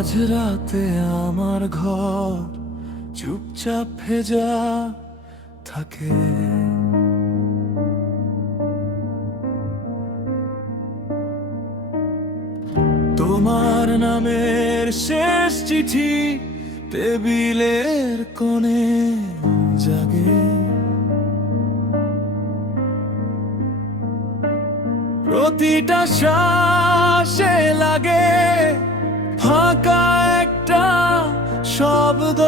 মাঝরাতে আমার ঘর চুপচাপ ভেজা থাকে। তোমার নামের শেষ চিঠি টেবিলের কোণে জাগে। প্রতিটা শ্বাসে লাগে ফাঁকা একটা শব্দ।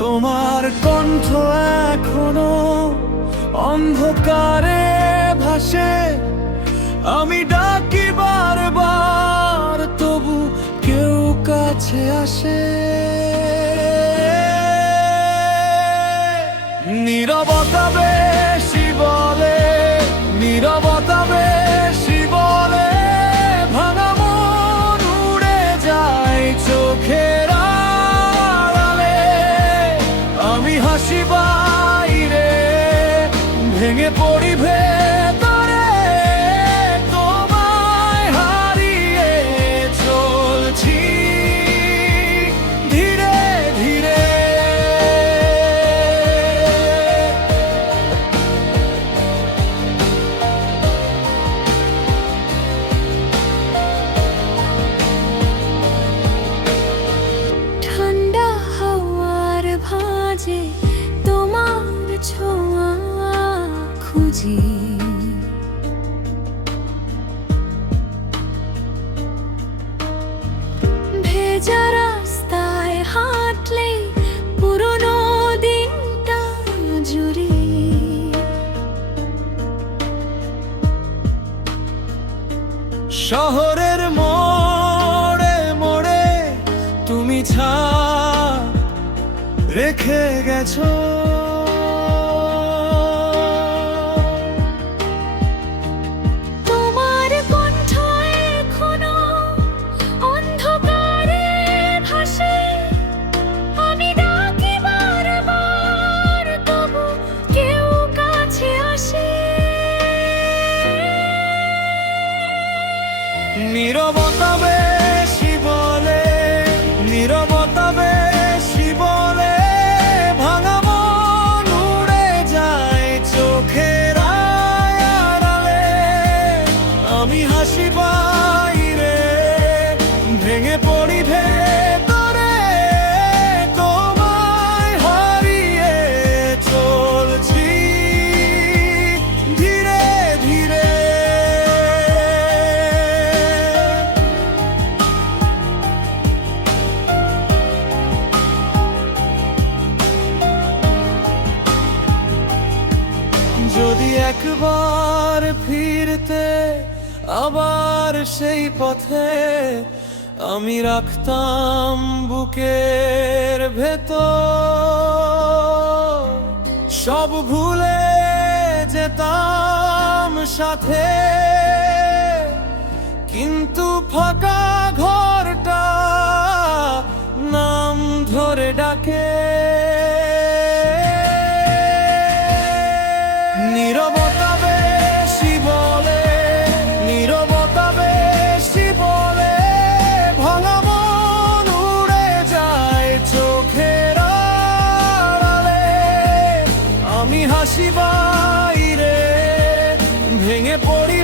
তোমার কণ্ঠ এখনো অন্ধকারে ভাসে। আমি ডাকি বারবার, তবু কেউ কাছে আসে। নীরবতা বেশি বলে, নীরবতা বেশি বলে। ভাঙা মন উড়ে যায় চোখের আড়ালে। আমি হাসি বাইরে, ভেঙে পড়ি ভেতরে। তোমায় হারিয়ে চলছি ধীরে ধীরে। ঠান্ডা হাওয়ার ভাঁজে তোমার ছোঁয়া খুঁজি। ভেজা রাস্তায় হাঁটলে পুরনো দিনটা জুড়ে। শহরের মোড়ে মোড়ে তুমি ছাপ রেখে গেছো। তোমার কণ্ঠ এখনো অন্ধকারে ভাসে। আমি ডাকি বারবার, তবু কেউ কাছে আসে। নীরবতা বেশি বলে, নীরবতা বেশি বলে। ভাঙা মন উড়ে যায় চোখের আড়ালে। আমি হাসি বাইরে, ভেঙে পড়ি ভেতরে। তোমায় হারিয়ে চলছি ধীরে ধীরে। যদি একবার ফিরতে আবার সেই পথে, আমি রাখতাম বুকের ভেতর। সব ভুলে যেতাম সাথে, কিন্তু ফাঁকা ঘরটা নাম ধরে ডাকে। নীরবতা বেশি বলে, নীরবতা বেশি বলে। ভাঙা মন উড়ে যায় চোখের আড়ালে। আমি হাসি বাইরে, ভেঙে পড়ি